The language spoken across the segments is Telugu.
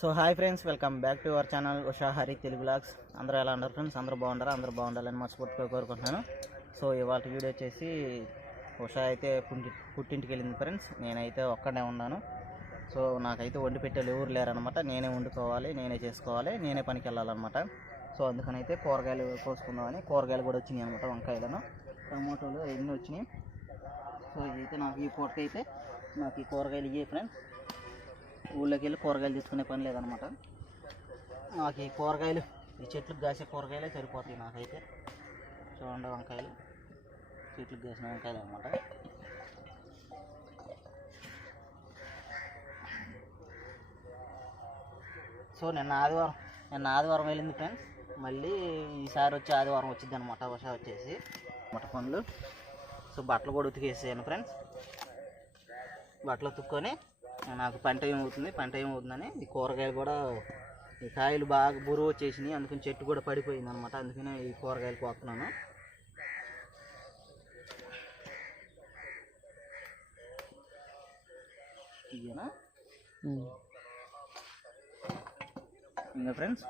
So hi friends, welcome back to our channel Usha Hari Telugu blogs. అందరూ ఎలా ఉన్నారు ఫ్రెండ్స్? అందరూ బాగుంటారా? అందరూ బాగుండాలని మనస్ఫూర్తిగా కోరుకుంటున్నాను. సో ఇవాళ వీడియో వచ్చేసి ఉషా అయితే పుట్టింటికి వెళ్ళింది ఫ్రెండ్స్. నేనైతే ఒక్కడే ఉన్నాను. సో నాకైతే వండి పెట్టేది ఎవరు లేరనమాట. నేనే వండుకోవాలి, నేనే చేసుకోవాలి, నేనే పనికి వెళ్ళాలన్నమాట. సో అందుకనైతే కూరగాయలు కోసుకుందామని కూరగాయలు కూడా వచ్చినాయి అనమాట. వంకాయలను, టమాటోలు అవన్నీ వచ్చినాయి. సో ఇదైతే నాకు ఈ పూటకైతే నాకు ఈ కూరగాయలు ఇవ్వే ఫ్రెండ్స్. ఊళ్ళోకి వెళ్ళి కూరగాయలు తీసుకునే పని లేదనమాట. నాకు ఈ కూరగాయలు, ఈ చెట్లకు కాసే కూరగాయలే సరిపోతాయి నాకైతే. చూడండి, వంకాయలు, చెట్లకు కాసిన వంకాయలు అనమాట. సో నిన్న ఆదివారం వెళ్ళింది ఫ్రెండ్స్. మళ్ళీ ఈసారి వచ్చి ఆదివారం వచ్చింది అనమాట. వర్షం వచ్చేసి మట పనులు. సో బట్టలు కూడా ఉతికేసాను ఫ్రెండ్స్. బట్టలు ఉతుక్కొని నాకు పంట ఏమవుతుందని ఈ కూరగాయలు కూడా, ఈ కాయలు బాగా బురువు వచ్చేసినాయి. అందుకని చెట్టు కూడా పడిపోయింది అనమాట. అందుకనే ఈ కూరగాయలు కోస్తున్నాను. ఇదేనా ఇంకా ఫ్రెండ్స్,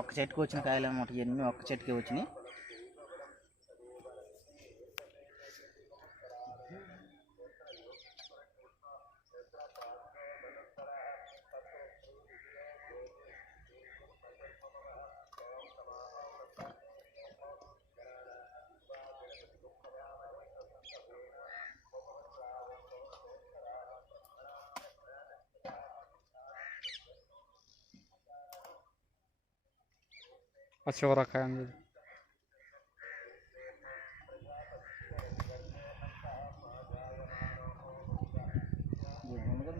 ఒక్క చెట్టుకు వచ్చిన కాయలు అనమాట. ఇవన్నీ ఒక్క చెట్టుకి వచ్చినాయి. చివరకాయ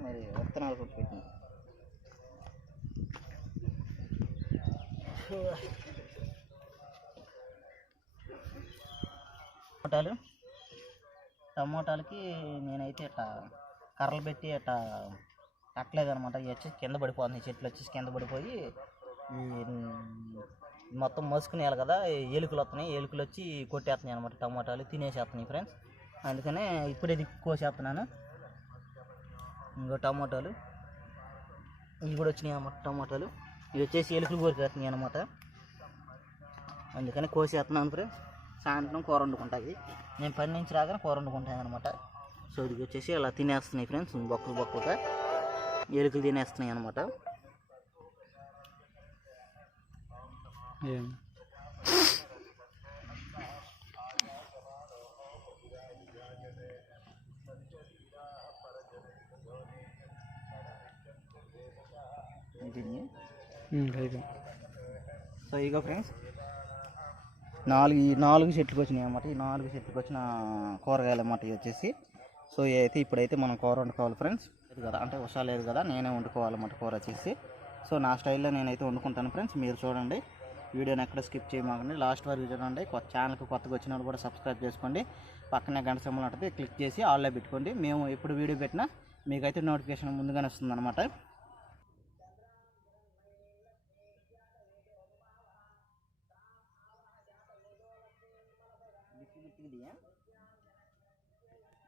మరి విత్తనాలు కొట్టి పెట్టింది. టమోటాలకి నేనైతే ఇట్లా కర్రలు పెట్టి ఇట్లా కట్టలేదనమాట. వచ్చి కింద పడిపోతుంది. చెట్లు వచ్చేసి కింద పడిపోయి ఈ మొత్తం మసుకునేయాలి కదా, ఎలుకలు వస్తున్నాయి. ఎలుకలు వచ్చి కొట్టేస్తున్నాయి అనమాట. టమోటాలు తినేసేస్తున్నాయి ఫ్రెండ్స్. అందుకనే ఇప్పుడే కోసేస్తున్నాను. ఇంకో టమోటాలు ఇవి కూడా వచ్చినాయి అన్నమాట. టమోటాలు ఇవి వచ్చేసి ఎలుకలు కోరికేస్తున్నాయి అనమాట. అందుకని కోసేస్తున్నాను ఫ్రెండ్స్. సాయంత్రం కూర వండుకుంటాయి. నేను పని నుంచి రాగానే కూర వండుకుంటాను అనమాట. సో ఇది వచ్చేసి అలా తినేస్తున్నాయి ఫ్రెండ్స్. బొక్కలుగా ఎలుకలు తినేస్తున్నాయి అనమాట. సో ఇక ఫ్రెండ్స్, నాలుగు చెట్లకు వచ్చినాయి అన్నమాట. ఈ 4 చెట్లకు వచ్చిన కూరగాయలు అన్నమాట ఇవి వచ్చేసి. సో అయితే ఇప్పుడైతే మనం కూర వండుకోవాలి ఫ్రెండ్స్. లేదు కదా, అంటే ఉషా లేదు కదా, నేనే వండుకోవాలన్నమాట కూర వచ్చేసి. సో నా స్టైల్లో నేనైతే వండుకుంటాను ఫ్రెండ్స్. మీరు చూడండి, వీడియోని ఎక్కడ స్కిప్ చేయమాకండి, లాస్ట్ వరకు చూడండి. ఛానల్కి కొత్తగా వచ్చిన వాళ్ళు కూడా సబ్స్క్రైబ్ చేసుకోండి. పక్కనే గంట సింబల్ ఉంటుంది, క్లిక్ చేసి ఆల్లో పెట్టుకోండి. మేము ఎప్పుడు వీడియో పెట్టినా మీకైతే నోటిఫికేషన్ ముందుగానే వస్తుంది అనమాట.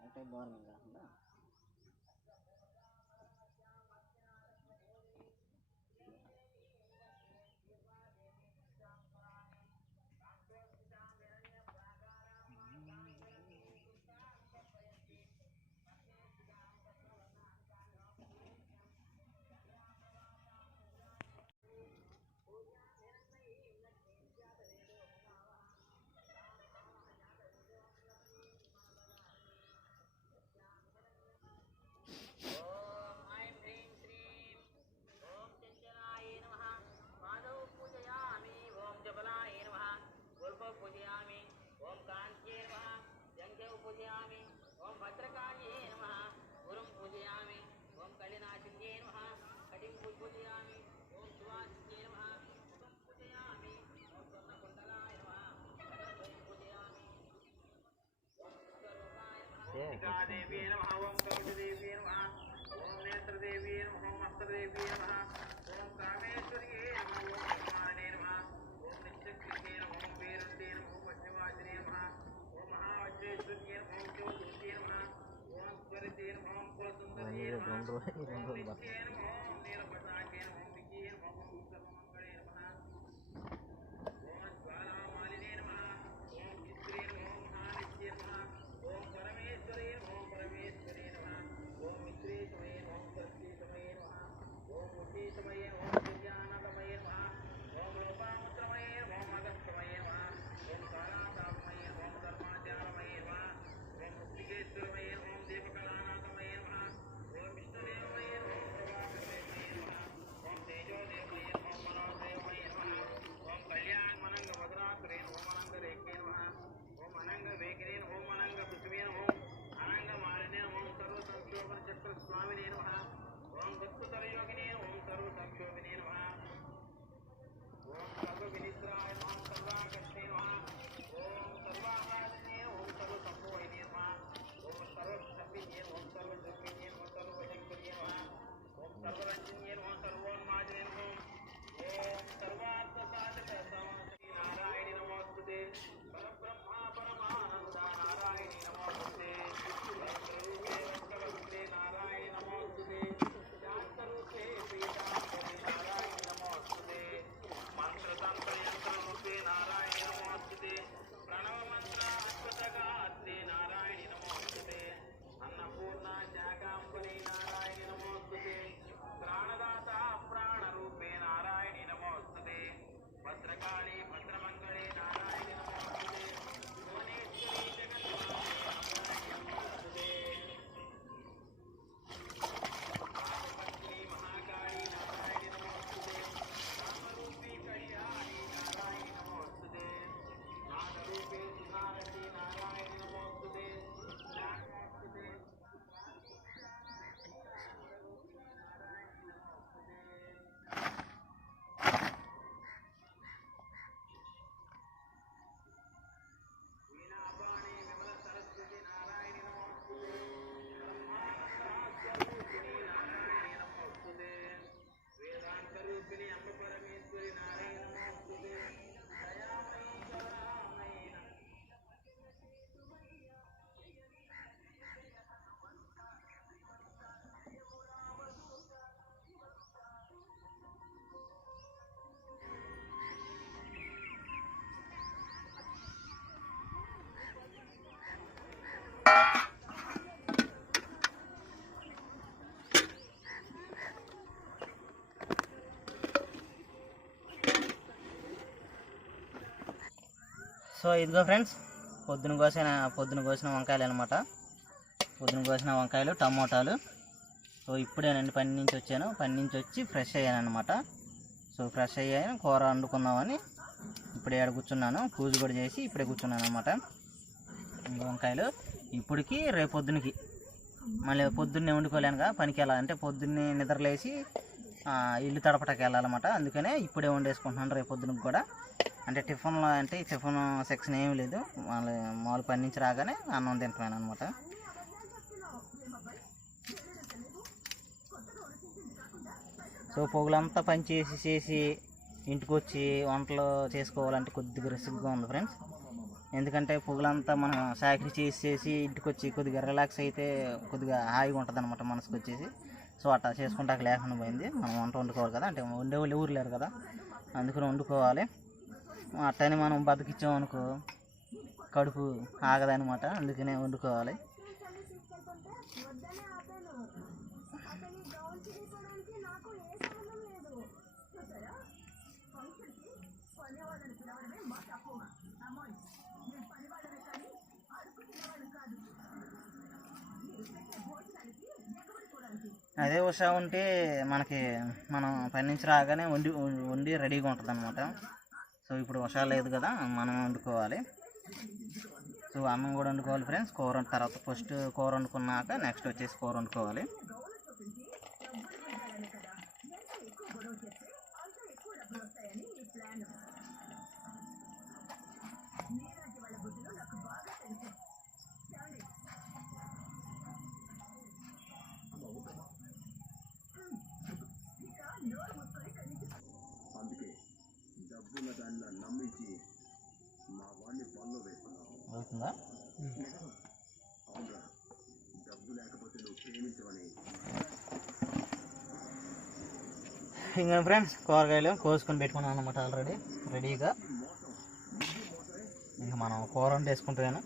అంటే బాగుంది కాకుండా देवी नमः ओम कौशदेवी नमः ओम नेत्रदेवी नमः ओम हस्तदेवी नमः ओम कामेश्वरी नमः ओम भगवाने नमः ओम नित्यकृते नमः ओम वीरन्ते नमः ओम पश्चिमाश्री नमः ओम महावज्रेश्वरी नमः ओम ज्योतिषे नमः ओम स्वरिते नमः ओम कुलसुंदरी नमः ओम नित्ये नमः ओम नीलपताके नमः ओम विजये సో ఇదిగో ఫ్రెండ్స్, పొద్దున కోసిన వంకాయలు అనమాట. పొద్దున కోసిన వంకాయలు, టమోటాలు. సో ఇప్పుడేనండి పని నుంచి వచ్చాను. పని నుంచి వచ్చి ఫ్రెష్ అయ్యాను అనమాట. సో ఫ్రెష్ అయ్యాను, కూర వండుకుందామని ఇప్పుడే కూర్చున్నాను. పూజ కూడా చేసి ఇప్పుడే కూర్చున్నాను అనమాట. వంకాయలు ఇప్పటికి రేపొద్దునకి మళ్ళీ పొద్దున్నే వండుకోలేనుగా, పనికి వెళ్ళాలంటే పొద్దున్నే నిద్రలేసి ఇల్లు తడపటకి వెళ్ళాలన్నమాట. అందుకనే ఇప్పుడే వండేసుకుంటున్నాను రేపొద్దునకి కూడా. అంటే టిఫిన్లో అంటే టిఫిన్ సెక్షన్ ఏమీ లేదు, మామూలు పని నుంచి రాగానే అన్నం తింటున్నాను అనమాట. సో పొగులంతా పని చేసి ఇంటికి వచ్చి వంటలు చేసుకోవాలంటే కొద్దిగా రిస్క్గా ఉంది ఫ్రెండ్స్. ఎందుకంటే పొగులంతా మనం సాకరీ చేసి ఇంటికి వచ్చి కొద్దిగా రిలాక్స్ అయితే కొద్దిగా హాయిగా ఉంటుంది అనమాట మనసుకు వచ్చేసి. సో అట్లా చేసుకుంటాక లేకుండా పోయింది. మనం వంట వండుకోవాలి కదా, అంటే వండేవాళ్ళు ఎవరు లేరు కదా, అందుకని వండుకోవాలి. అట్టని మనం బతికిచ్చామనుకో కడుపు ఆగదనమాట, అందుకనే వండుకోవాలి. అదే ఉషా ఉంటే మనకి మనం పని నుంచి రాగానే వండి రెడీగా ఉంటుంది అనమాట. సో ఇప్పుడు ఉషా లేదు కదా, మనం వండుకోవాలి. సో అన్నం కూడా వండుకోవాలి ఫ్రెండ్స్. కూర తర్వాత ఫస్ట్ కూర వండుకున్నాక నెక్స్ట్ వచ్చేసి కూర వండుకోవాలి. అవుతుందా? ఇంకా ఫ్రెండ్స్ కూరగాయలు కోసుకొని పెట్టుకున్నాను అనమాట ఆల్రెడీ రెడీగా. ఇంకా మనం కూర వండేసుకుంటాను.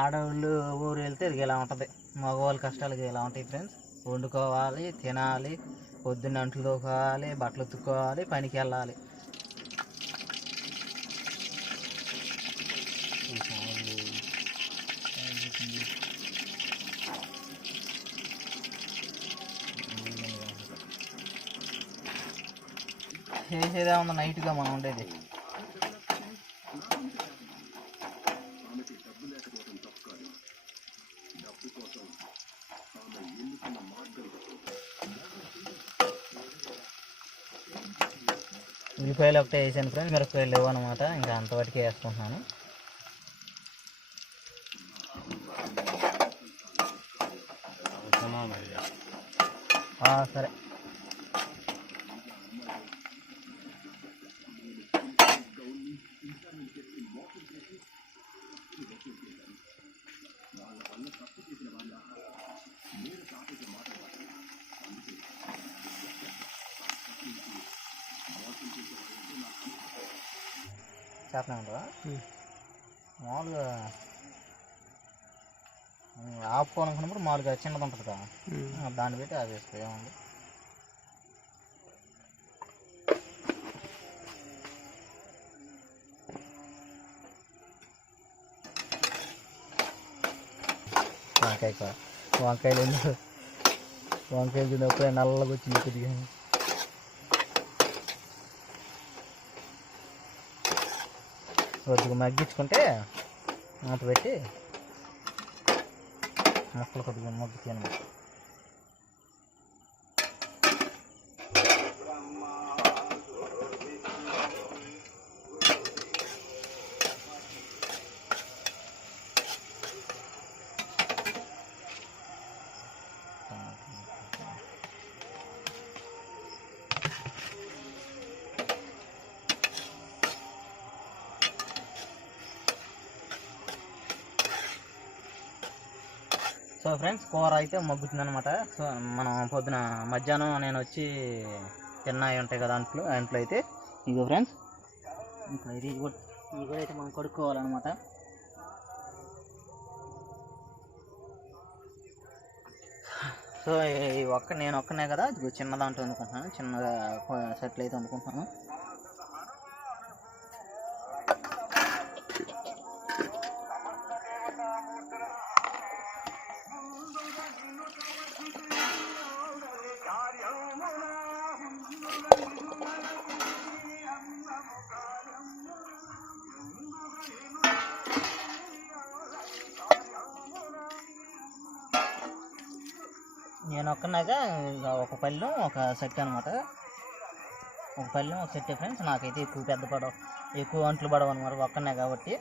ఆడవాళ్ళు ఊరు వెళ్తే ఇది ఇలా ఉంటుంది, మగవాళ్ళ కష్టాలకి ఇలా ఉంటాయి ఫ్రెండ్స్. వండుకోవాలి, తినాలి, పొద్దున్న అంట్లు తోకాలి, బట్టలు ఉతుక్కోవాలి, పనికి వెళ్ళాలి. చేసేదే ఉంది నైట్గా మనం ఉండేది. ఉల్లిపాయలు ఒకటే వేసాను ఫ్రెండ్స్, మిరపకాయలు లేవు అనమాట. ఇంకా అంతవరకు వేసుకుంటున్నాను. సరే. చేతనే ఉండవా మామూలుగా ఆపుకోవాలనుకున్నప్పుడు మామూలుగా చిన్నది ఉంటుంది కదా, దాన్ని పెట్టి అది వేస్తే ఏముంది. వంకాయలు తిన్నప్పుడే నల్లగా వచ్చింది కొద్దిగా. కొద్దిగా మగ్గించుకుంటే మూత పెట్టి మొక్కలు కొద్దిగా మగ్గుతాయి అన్నమాట. సో ఫ్రెండ్స్ కూర అయితే మగ్గుతుంది అనమాట. సో మనం పొద్దున మధ్యాహ్నం నేను వచ్చి తిన్నాయి ఉంటాయి కదా అంట్లో అయితే ఇగో ఫ్రెండ్స్, ఇంకా ఇది కూడా అయితే మనం కడుక్కోవాలన్నమాట. సో నేను ఒక్కనే కదా చిన్న దాంట్లో వండుకుంటున్నాను, చిన్నగా సెట్లు అయితే వండుకుంటున్నాను. నేను ఒక్కనాగా ఒక పళ్ళెం ఒక సెట్ అనమాట. ఒక పళ్ళెం ఒక సెట్ ఫ్రెండ్స్. నాకైతే ఎక్కువ అంట్లు పడవు అనమాట ఒక్కనే కాబట్టి.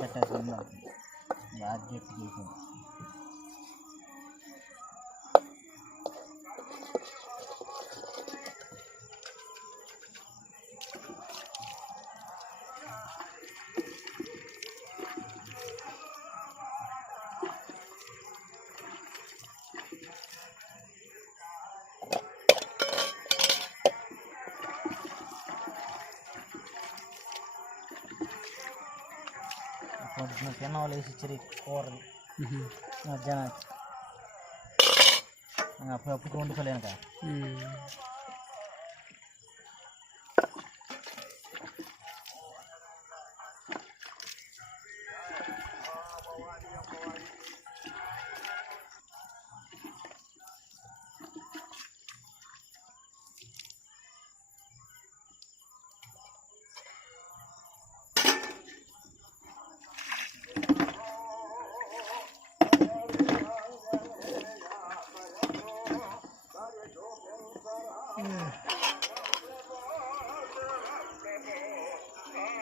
పెట్టేసిందా జాకెట్ చేసి పొద్దున తిన్న వాళ్ళు వేసి ఇచ్చారు కూరలు మధ్యాహ్నం అప్పుడప్పుడు వండుకోలేను కదా.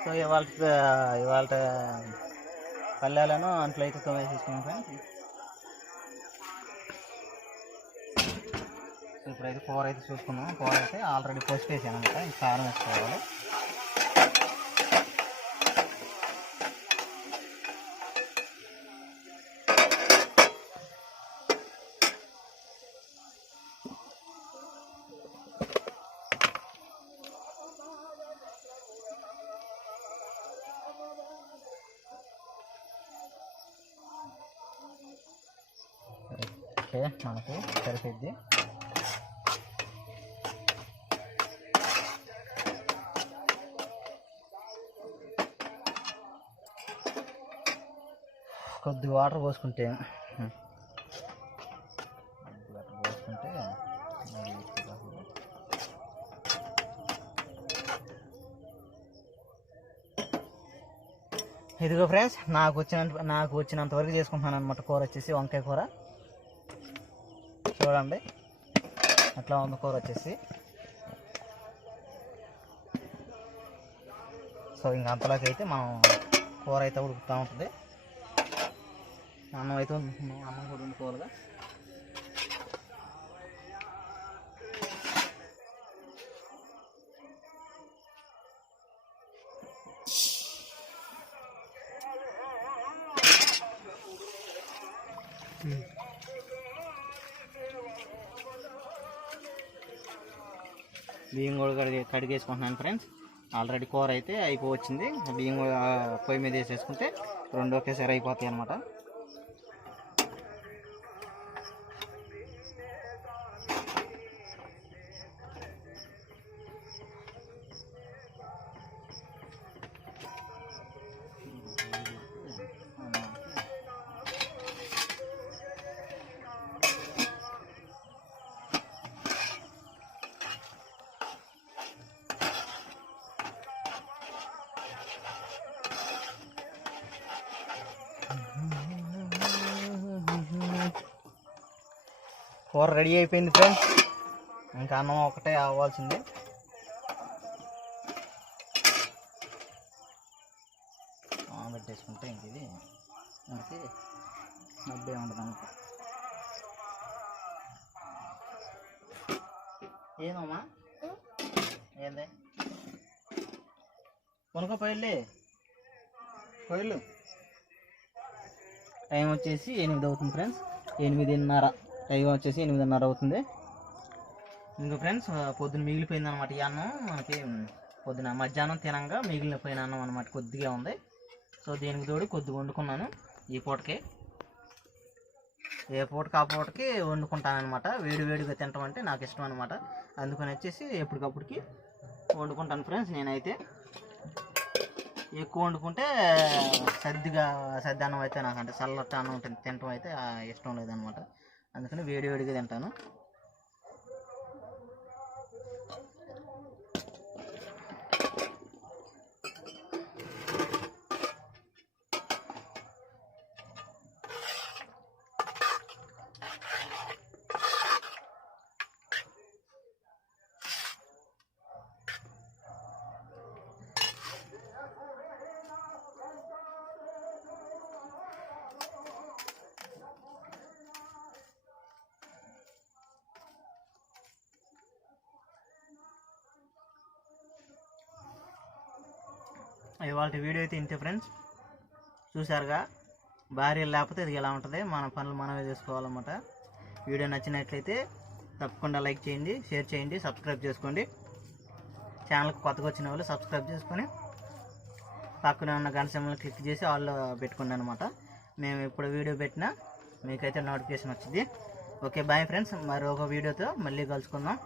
సో ఇవాళ పల్లెలను అంట్లో అయితే తోమేసేసుకున్నాం ఫ్రెండ్స్. ఇప్పుడైతే కూర అయితే చూసుకున్నాం. కూర అయితే ఆల్రెడీ పసుపు వేసాను అనమాట. ఇంకా కారం వేసుకోవాలి. ఓకే, మనకి సరిపోద్ది. కొద్ది వాటర్ పోసుకుంటే ఇదిగో ఫ్రెండ్స్, నాకు వచ్చినంత వరకు చేసుకుంటున్నాను అనమాట. కూర వచ్చేసి వంకాయ కూర. చూడండి అట్లా ఉంది కూర వచ్చేసి. సో ఇంకా అంతలోకి అయితే మనం కూర అయితే ఉడుకుతూ ఉంటుంది. అన్నం అయితే అన్నం కూడా వండుకోవాలిగా. బియ్యం కూడా కడిగేసుకుంటున్నాను ఫ్రెండ్స్. ఆల్రెడీ కూర అయితే అయిపోవచ్చింది. బియ్యం కూడా పొయ్యి మీద వేసేసుకుంటే రెండు ఒకేసారి అయిపోతాయి అన్నమాట. కూర రెడీ అయిపోయింది ఫ్రెండ్స్. ఇంకా అన్నం ఒకటే అవ్వాల్సిందే. పెట్టేసుకుంటే ఇంక ఇది మనకి మధ్య ఉండదు. ఏమమ్మా ఏంది కొనుక్కో పోయిల్లి పోయిల్లు. టైం వచ్చేసి 8 అవుతుంది ఫ్రెండ్స్, 8:30. టైం వచ్చేసి 8:30 అవుతుంది. ఇంకా ఫ్రెండ్స్ పొద్దున్న మిగిలిపోయింది అనమాట ఈ అన్నం. మనకి పొద్దున మధ్యాహ్నం తినంగా మిగిలిపోయిన అన్నం అనమాట కొద్దిగా ఉంది. సో దీనికి తోడు కొద్దిగా వండుకున్నాను ఈ పూటకి. ఏ పూటకి ఆ పూటకి వండుకుంటాను అనమాట. వేడివేడిగా తినటం అంటే నాకు ఇష్టం అనమాట. అందుకని వచ్చేసి ఎప్పటికప్పుడుకి వండుకుంటాను ఫ్రెండ్స్. నేనైతే ఎక్కువ వండుకుంటే సర్ది అన్నం అయితే నాకు అంటే చల్లటి అన్నం తినటం అయితే ఇష్టం లేదనమాట. అందుకని వేడివేడిగా తింటాను. ఇవాళ వీడియో అయితే ఇంతే ఫ్రెండ్స్. చూసారుగా, భార్యలు లేకపోతే ఇది ఎలా ఉంటుంది, మన పనులు మనమే చేసుకోవాలన్నమాట. వీడియో నచ్చినట్లయితే తప్పకుండా లైక్ చేయండి, షేర్ చేయండి, సబ్స్క్రైబ్ చేసుకోండి. ఛానల్కి కొత్తగా వచ్చిన వాళ్ళు సబ్స్క్రైబ్ చేసుకొని పక్కనే ఉన్న గంట సింబల్ని క్లిక్ చేసి ఆల్లో పెట్టుకోండి అనమాట. మేము ఇప్పుడు వీడియో పెట్టినా మీకైతే నోటిఫికేషన్ వచ్చింది. ఓకే బాయ్ ఫ్రెండ్స్, మరి ఒక వీడియోతో మళ్ళీ కలుసుకుందాం.